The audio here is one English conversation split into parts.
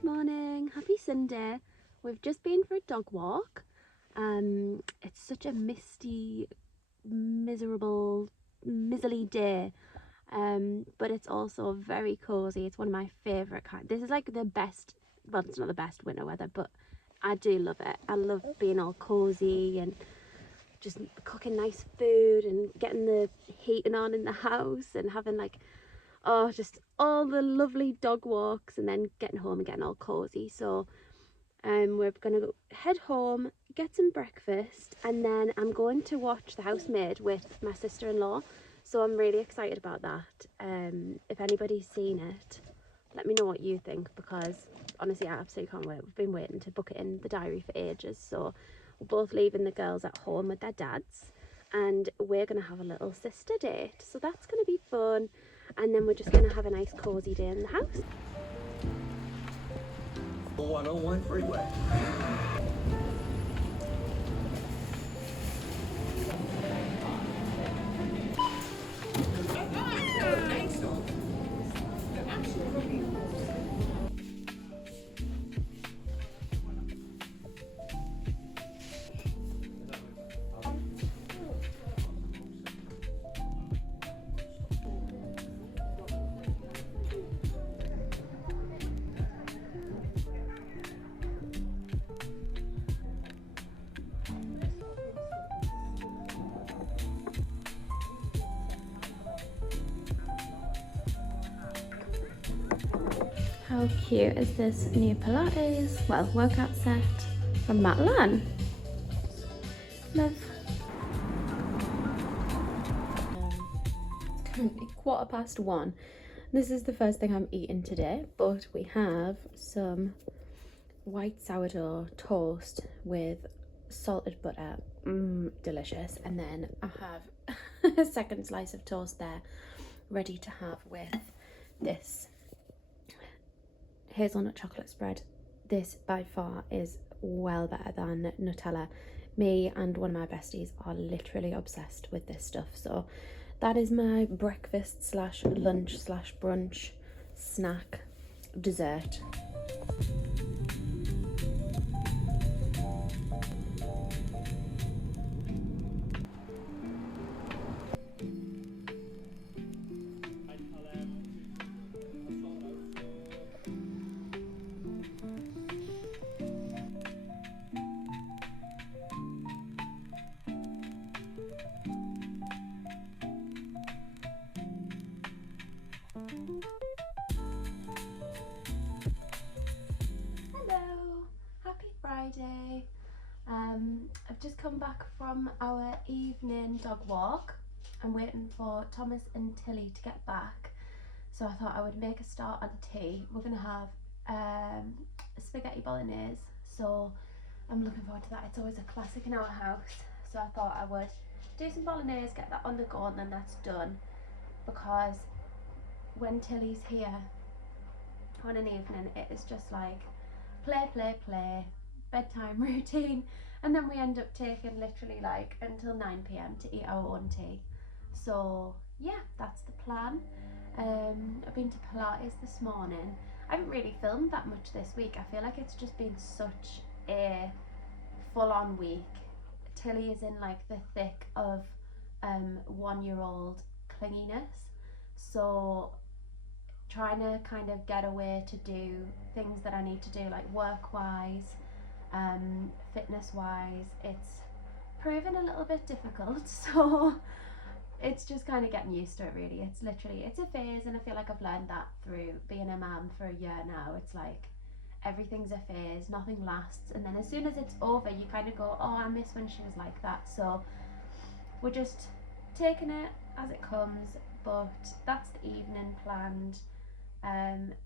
Good morning, happy Sunday. We've just been for a dog walk. It's such a misty, miserable, miserly day, but it's also very cozy. It's one of my favourite kind. This is like the best, well, it's not the best winter weather, but I do love it. I love being all cozy and just cooking nice food and getting the heating on in the house and having like, oh, just all the lovely dog walks and then getting home and getting all cozy. So we're gonna head home, get some breakfast, and then I'm going to watch The Housemaid with my sister-in-law. So I'm really excited about that. If anybody's seen it, let me know what you think, because honestly I absolutely can't wait. We've been waiting to book it in the diary for ages. So we're both leaving the girls at home with their dads, and we're gonna have a little sister date. So that's gonna be fun. And then we're just gonna have a nice cozy day in the house. 101 freeway. How cute is this new Pilates, well, workout set from Matalan? Love. It's currently 1:15. This is the first thing I'm eating today, but we have some white sourdough toast with salted butter. Delicious. And then I have a second slice of toast there ready to have with this hazelnut chocolate spread. This by far is well better than Nutella. Me and one of my besties are literally obsessed with this stuff. So that is my breakfast slash lunch slash brunch snack dessert. Hello, happy Friday. I've just come back from our evening dog walk. I'm waiting for Thomas and Tilly to get back, so I thought I would make a start on the tea. We're gonna have spaghetti bolognese, so I'm looking forward to that. It's always a classic in our house, so I thought I would do some bolognese, get that on the go, and then that's done, because when Tilly's here on an evening, it is just like play, bedtime routine, and then we end up taking literally like until 9 p.m. to eat our own tea. So yeah, that's the plan. I've been to Pilates this morning. I haven't really filmed that much this week. I feel like it's just been such a full-on week. Tilly is in like the thick of 1-year-old clinginess, so trying to kind of get away to do things that I need to do, like work-wise, fitness-wise. It's proven a little bit difficult, so it's just kind of getting used to it, really. It's literally, it's a phase, and I feel like I've learned that through being a mum for a year now. It's like everything's a phase, nothing lasts, and then as soon as it's over, you kind of go, oh, I miss when she was like that. So we're just taking it as it comes, but that's the evening planned.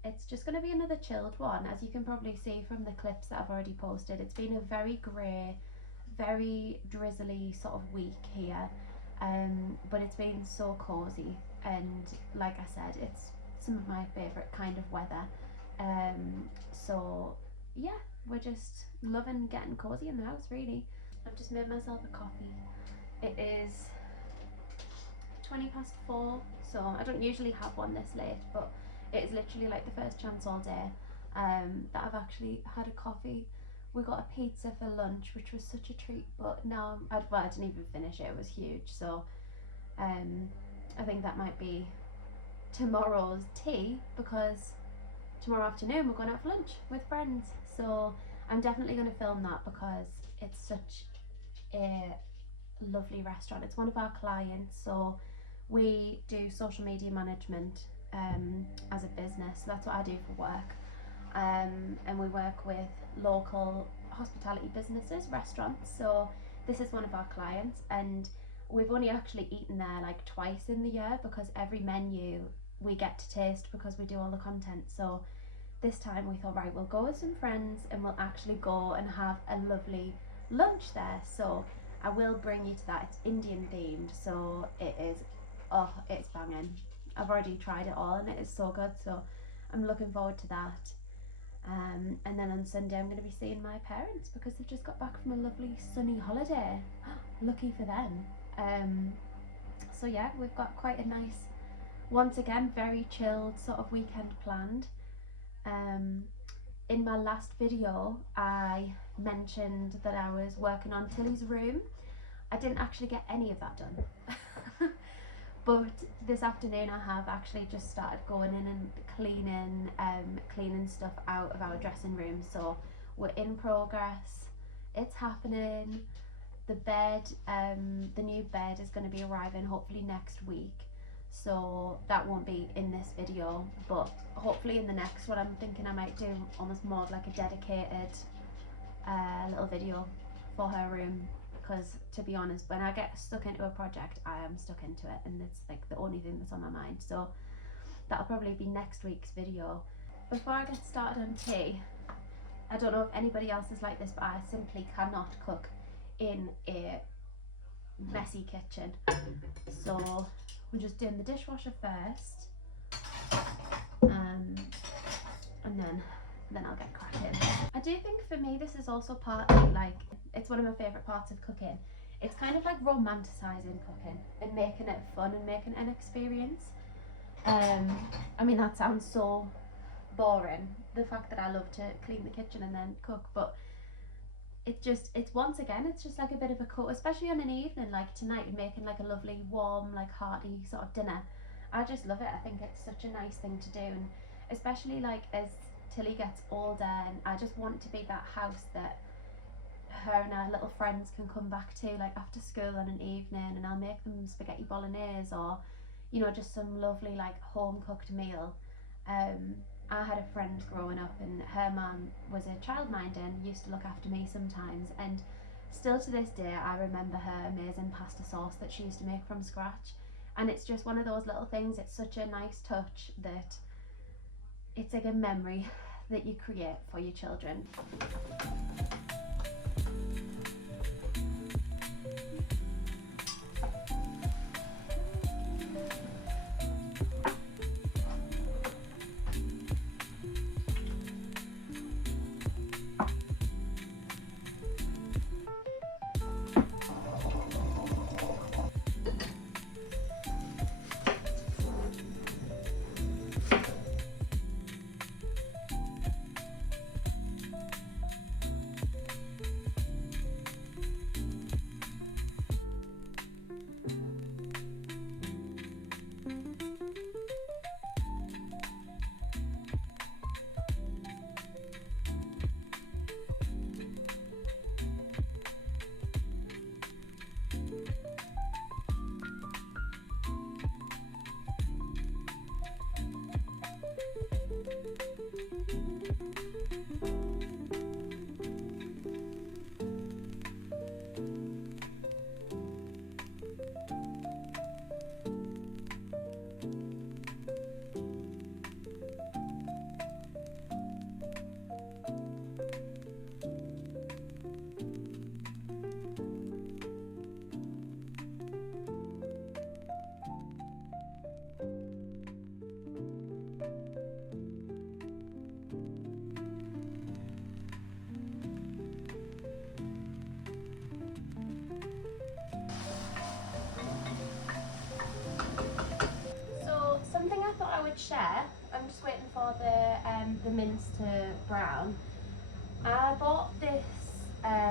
It's just going to be another chilled one, as you can probably see from the clips that I've already posted. It's been a very grey, very drizzly sort of week here, but it's been so cozy, and like I said, it's some of my favourite kind of weather. So yeah, we're just loving getting cozy in the house, really. I've just made myself a coffee. It is 4:20, so I don't usually have one this late, but it is literally like the first chance all day. that I've actually had a coffee. We got a pizza for lunch, which was such a treat, but now I didn't even finish it. It was huge, so I think that might be tomorrow's tea, because tomorrow afternoon we're going out for lunch with friends. So I'm definitely going to film that because it's such a lovely restaurant. It's one of our clients, so we do social media management as a business. So that's what I do for work. And we work with local hospitality businesses, restaurants. So this is one of our clients, and we've only actually eaten there like twice in the year, because every menu we get to taste because we do all the content. So this time we thought, right, we'll go with some friends and we'll actually go and have a lovely lunch there. So I will bring you to that. It's Indian themed, so it is, oh, it's banging. I've already tried it all and it is so good, so I'm looking forward to that. And then on Sunday I'm going to be seeing my parents because they've just got back from a lovely sunny holiday. Lucky for them. So yeah, we've got quite a nice, once again, very chilled sort of weekend planned. In my last video I mentioned that I was working on Tilly's room. I didn't actually get any of that done. But this afternoon I have actually just started going in and cleaning stuff out of our dressing room. So we're in progress, it's happening. The bed, the new bed is going to be arriving hopefully next week, so that won't be in this video, but hopefully in the next one. I'm thinking I might do almost more of like a dedicated little video for her room, because to be honest, when I get stuck into a project I am stuck into it, and it's like the only thing that's on my mind. So that'll probably be next week's video. Before I get started on tea, I don't know if anybody else is like this, but I simply cannot cook in a messy kitchen. So we're just doing the dishwasher first, and then I'll get cracking. I do think for me this is also partly like, it's one of my favourite parts of cooking. It's kind of like romanticising cooking and making it fun and making it an experience. I mean, that sounds so boring, the fact that I love to clean the kitchen and then cook, but it's once again, it's just like a bit of a cut, especially on an evening like tonight, making like a lovely warm, like hearty sort of dinner. I just love it. I think it's such a nice thing to do, and especially like as Tilly gets older, and I just want to be that house that her and her little friends can come back to like after school on an evening, and I'll make them spaghetti bolognese, or you know, just some lovely like home cooked meal. I had a friend growing up, and her mum was a childminder and used to look after me sometimes, and still to this day I remember her amazing pasta sauce that she used to make from scratch. And it's just one of those little things, it's such a nice touch that it's like a memory that you create for your children. the mince to brown, I bought this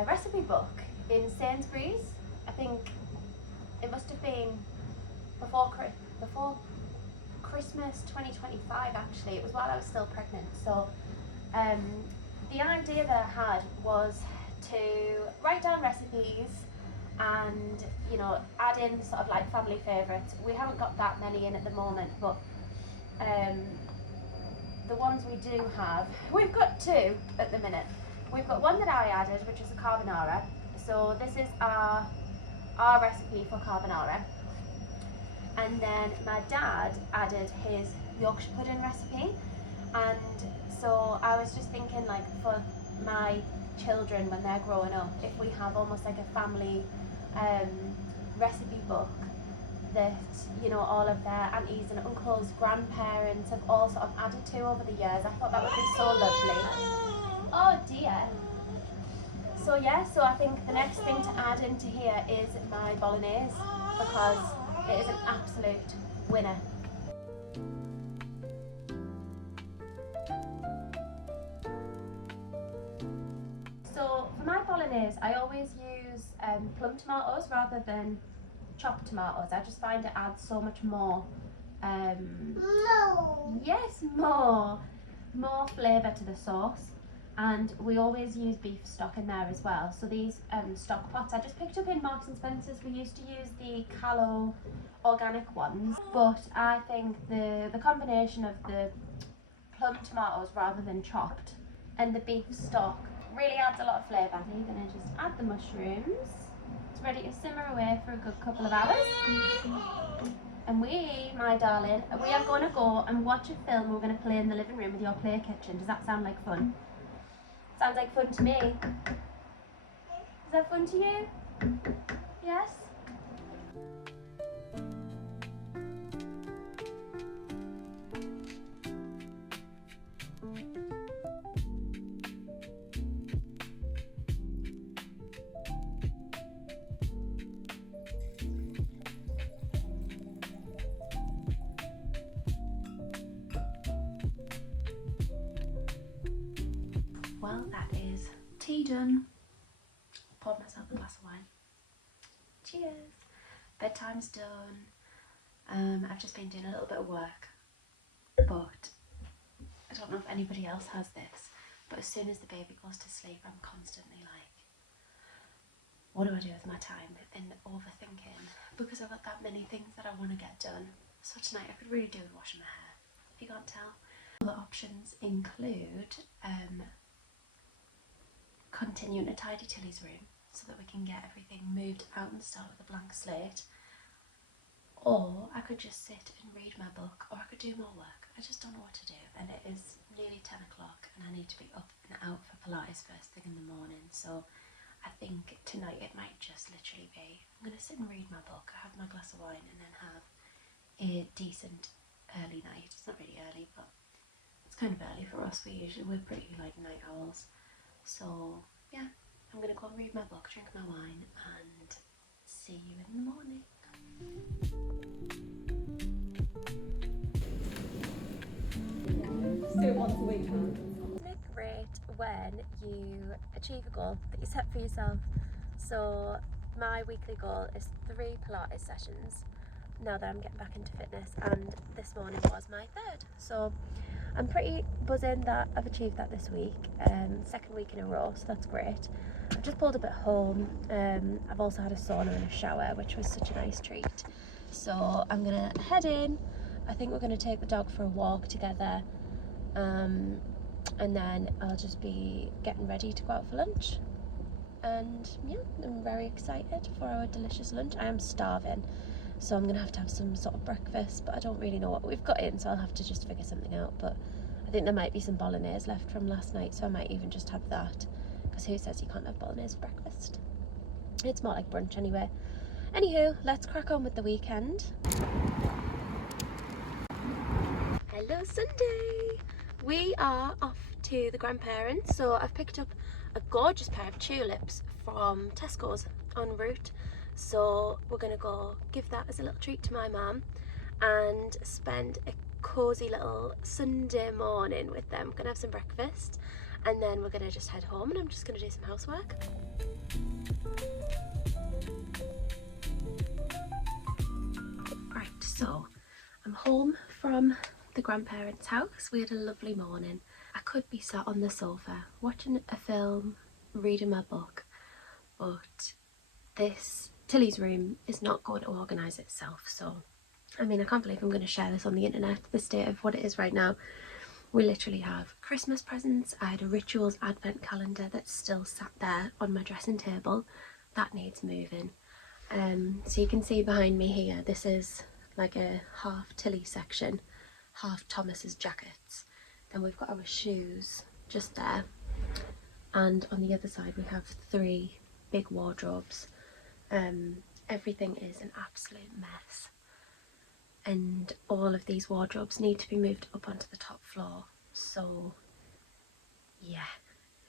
recipe book in Sainsbury's. I think it must have been before Christmas 2025 actually. It was while I was still pregnant. So the idea that I had was to write down recipes and, you know, add in sort of like family favourites. We haven't got that many in at the moment, but the ones we do have, we've got two at the minute. We've got one that I added, which is a carbonara. So this is our recipe for carbonara. And then my dad added his Yorkshire pudding recipe. And so I was just thinking, like, for my children when they're growing up, if we have almost like a family recipe book that, you know, all of their aunties and uncles, grandparents have all sort of added to over the years. I thought that would be so lovely. Oh dear. So yeah, so I think the next thing to add into here is my bolognese, because it is an absolute winner. So for my bolognese, I always use plum tomatoes rather than chopped tomatoes. I just find it adds so much more more flavour to the sauce. And we always use beef stock in there as well. So these stock pots I just picked up in Marks and Spencer's. We used to use the Callow organic ones, but I think the combination of the plum tomatoes rather than chopped and the beef stock really adds a lot of flavour. So you're going to just add the mushrooms. It's ready to simmer away for a good couple of hours. And we, my darling, we are going to go and watch a film we're going to play in the living room with your play kitchen. Does that sound like fun? Sounds like fun to me. Is that fun to you? Yes? Well, that is tea done. Poured myself a glass of wine. Cheers. Bedtime's done. I've just been doing a little bit of work, but I don't know if anybody else has this, but as soon as the baby goes to sleep, I'm constantly like, what do I do with my time? And overthinking, because I've got that many things that I want to get done. So tonight I could really do with washing my hair, if you can't tell. Other options include continuing to tidy Tilly's room so that we can get everything moved out and start with a blank slate, or I could just sit and read my book, or I could do more work. I just don't know what to do, and it is nearly 10 o'clock and I need to be up and out for Pilates first thing in the morning. So I think tonight it might just literally be, I'm going to sit and read my book, have my glass of wine, and then have a decent early night. It's not really early, but it's kind of early for us. We're pretty like night owls. So yeah, I'm going to go and read my book, drink my wine, and see you in the morning. Do it once a week, huh? Isn't it great when you achieve a goal that you set for yourself? So my weekly goal is 3 Pilates sessions now that I'm getting back into fitness, and this morning was my 3rd. So I'm pretty buzzing that I've achieved that this week, 2nd week in a row, so that's great. I've just pulled up at home. I've also had a sauna and a shower, which was such a nice treat. So I'm gonna head in. I think we're gonna take the dog for a walk together, and then I'll just be getting ready to go out for lunch. And yeah, I'm very excited for our delicious lunch. I am starving, so I'm gonna have to have some sort of breakfast, but I don't really know what we've got in, so I'll have to just figure something out. But I think there might be some bolognese left from last night, so I might even just have that, because who says you can't have bolognese for breakfast? It's more like brunch anyway. Anywho, let's crack on with the weekend. Hello Sunday! We are off to the grandparents, so I've picked up a gorgeous pair of tulips from Tesco's en route. So we're going to go give that as a little treat to my mum and spend a cosy little Sunday morning with them. We're gonna have some breakfast and then we're gonna just head home and I'm just gonna do some housework. Right, so I'm home from the grandparents' house. We had a lovely morning. I could be sat on the sofa watching a film, reading my book, but Tilly's room is not going to organise itself. So, I mean, I can't believe I'm going to share this on the internet, the state of what it is right now. We literally have Christmas presents. I had a Rituals advent calendar that's still sat there on my dressing table. That needs moving. So you can see behind me here, this is like a half Tilly section, half Thomas's jackets. Then we've got our shoes just there. And on the other side we have 3 big wardrobes. Everything is an absolute mess. And all of these wardrobes need to be moved up onto the top floor. So yeah,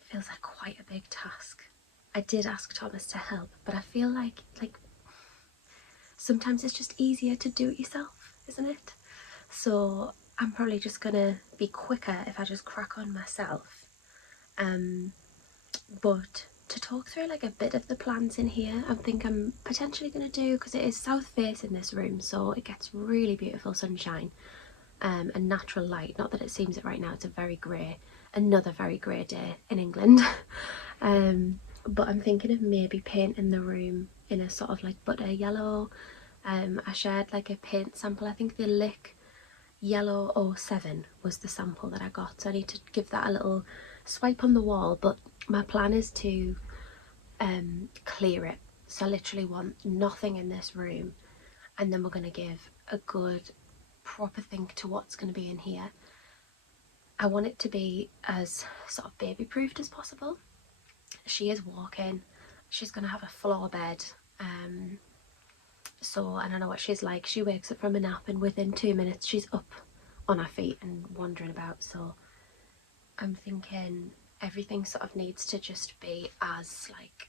it feels like quite a big task. I did ask Thomas to help, but I feel like sometimes it's just easier to do it yourself, isn't it? So I'm probably just gonna be quicker if I just crack on myself. But to talk through like a bit of the plans in here, I think I'm potentially going to do, because it is south face in this room, so it gets really beautiful sunshine and natural light. Not that it seems it right now, it's a very grey, another very grey day in England. But I'm thinking of maybe painting the room in a sort of like butter yellow. I shared like a paint sample. I think the Lick Yellow 07 was the sample that I got, so I need to give that a little swipe on the wall. But my plan is to clear it, so I literally want nothing in this room, and then we're going to give a good proper think to what's going to be in here. I want it to be as sort of baby proofed as possible. She is walking, she's going to have a floor bed, so I don't know what she's like. She wakes up from a nap and within 2 minutes she's up on her feet and wandering about. So I'm thinking everything sort of needs to just be as like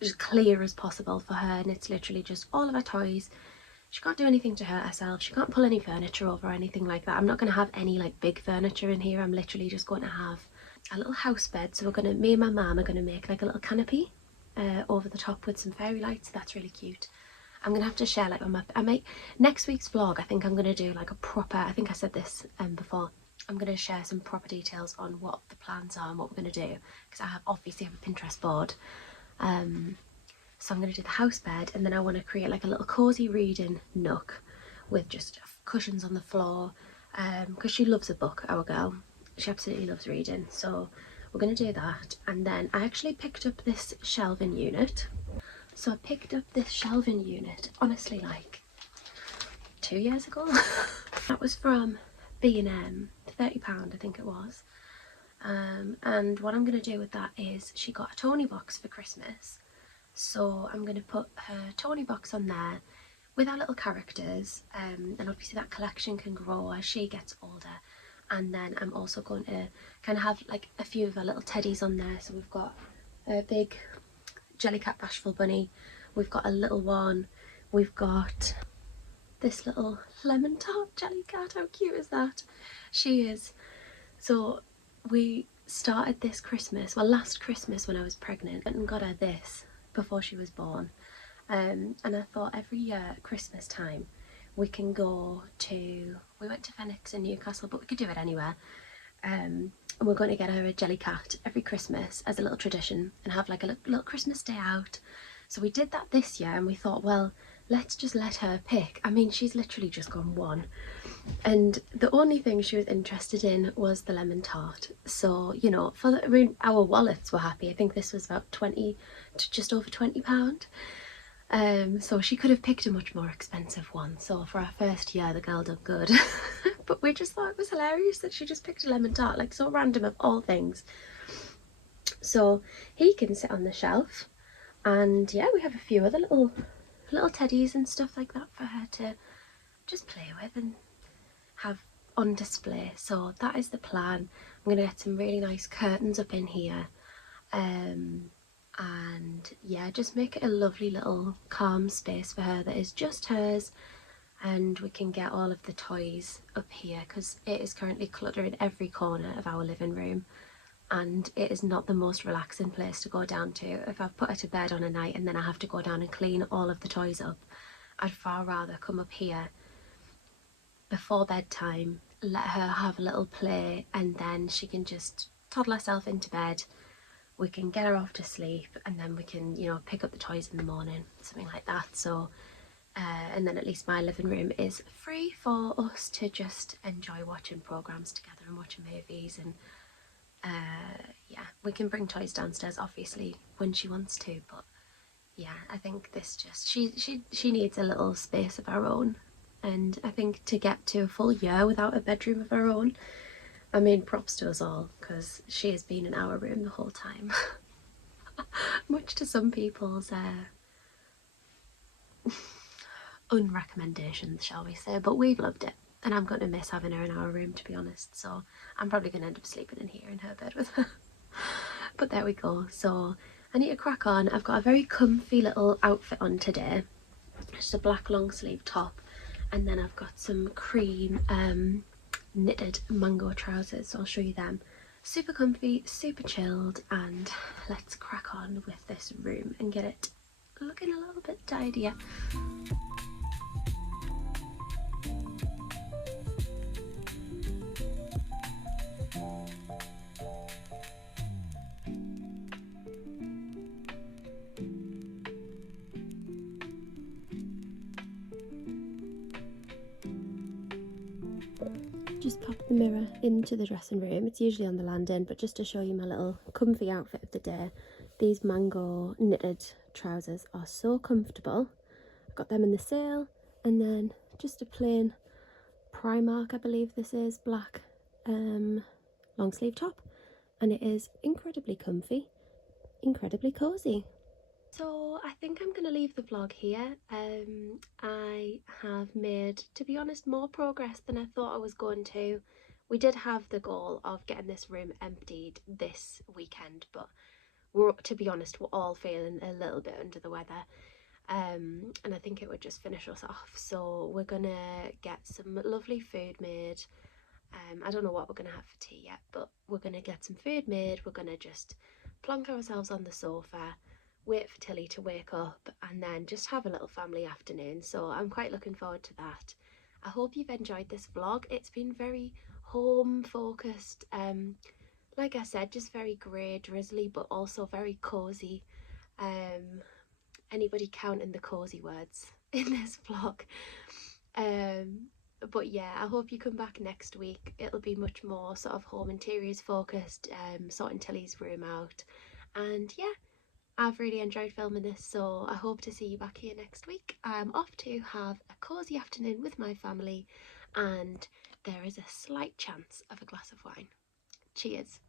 just clear as possible for her, and it's literally just all of her toys. She can't do anything to hurt herself, she can't pull any furniture over or anything like that. I'm not going to have any like big furniture in here. I'm literally just going to have a little house bed. So me and my mum are going to make like a little canopy over the top with some fairy lights. That's really cute. I'm gonna have to share like next week's vlog. I think I'm gonna do like a proper, I think I said this before, I'm gonna share some proper details on what the plans are and what we're gonna do, because I obviously have a Pinterest board. So I'm gonna do the house bed, and then I want to create like a little cozy reading nook with just cushions on the floor, because she loves a book, our girl. She absolutely loves reading, so we're going to do that. And then I actually picked up this shelving unit. So I picked up this shelving unit, honestly, like 2 years ago. That was from B&M, £30 I think it was. And what I'm going to do with that is, she got a Tony box for Christmas. So I'm going to put her Tony box on there with our little characters, and obviously that collection can grow as she gets older. And then I'm also going to kind of have like a few of our little teddies on there. So we've got a big Jellycat Bashful Bunny, we've got a little one, we've got this little lemon tart Jellycat. How cute is that? She is. So we started this Christmas, well last Christmas when I was pregnant, and got her this before she was born. And I thought every year at Christmas time we can go to, we went to Phoenix in Newcastle, but we could do it anywhere. And we're going to get her a Jellycat every Christmas as a little tradition and have like a little Christmas day out. So we did that this year, and we thought, well, let's just let her pick. I mean, she's literally just gone one. And the only thing she was interested in was the lemon tart. So, you know, I mean, our wallets were happy. I think this was about 20 to just over £20. So she could have picked a much more expensive one. So for our first year, the girl did good. But we just thought it was hilarious that she just picked a lemon tart, like so random of all things. So he can sit on the shelf, and yeah, we have a few other little teddies and stuff like that for her to just play with and have on display. So that is the plan. I'm going to get some really nice curtains up in here, and yeah, just make it a lovely little calm space for her that is just hers. and we can get all of the toys up here, because it is currently cluttering every corner of our living room and it is not the most relaxing place to go down to. If I've put her to bed on a night and then I have to go down and clean all of the toys up, I'd far rather come up here before bedtime, let her have a little play, and then she can just toddle herself into bed. We can get her off to sleep and then we can, you know, pick up the toys in the morning, something like that. So and then at least my living room is free for us to just enjoy watching programs together and watching movies. And yeah, we can bring toys downstairs obviously when she wants to, but yeah, I think this just, she needs a little space of her own. And I think to get to a full year without a bedroom of her own, I mean, props to us all, because she has been in our room the whole time. Much to some people's unrecommendations, shall we say, but we've loved it, and I'm going to miss having her in our room, to be honest. So I'm probably going to end up sleeping in here in her bed with her. But there we go. So I need to crack on. I've got a very comfy little outfit on today, just a black long sleeve top, and then I've got some cream knitted mango trousers, so I'll show you them. Super comfy, super chilled, and let's crack on with this room and get it looking a little bit tidier. Just pop the mirror into the dressing room. It's usually on the landing, but just to show you my little comfy outfit of the day, these mango knitted trousers are so comfortable. I got them in the sale, and then just a plain Primark, I believe this is, black long sleeve top, and it is incredibly comfy, incredibly cozy. So I think I'm going to leave the vlog here. I have made, to be honest, more progress than I thought I was going to. We did have the goal of getting this room emptied this weekend, but to be honest, we're all feeling a little bit under the weather. And I think it would just finish us off. So we're gonna get some lovely food made. I don't know what we're gonna have for tea yet, but we're gonna get some food made. We're gonna just plonk ourselves on the sofa, wait for Tilly to wake up, and then just have a little family afternoon. So I'm quite looking forward to that. I hope you've enjoyed this vlog. It's been very home focused. Like I said, just very grey, drizzly, but also very cozy. Anybody counting the cozy words in this vlog? But yeah, I hope you come back next week. It'll be much more sort of home interiors focused, sorting Tilly's room out. And yeah, I've really enjoyed filming this, so I hope to see you back here next week. I'm off to have a cosy afternoon with my family, and there is a slight chance of a glass of wine. Cheers.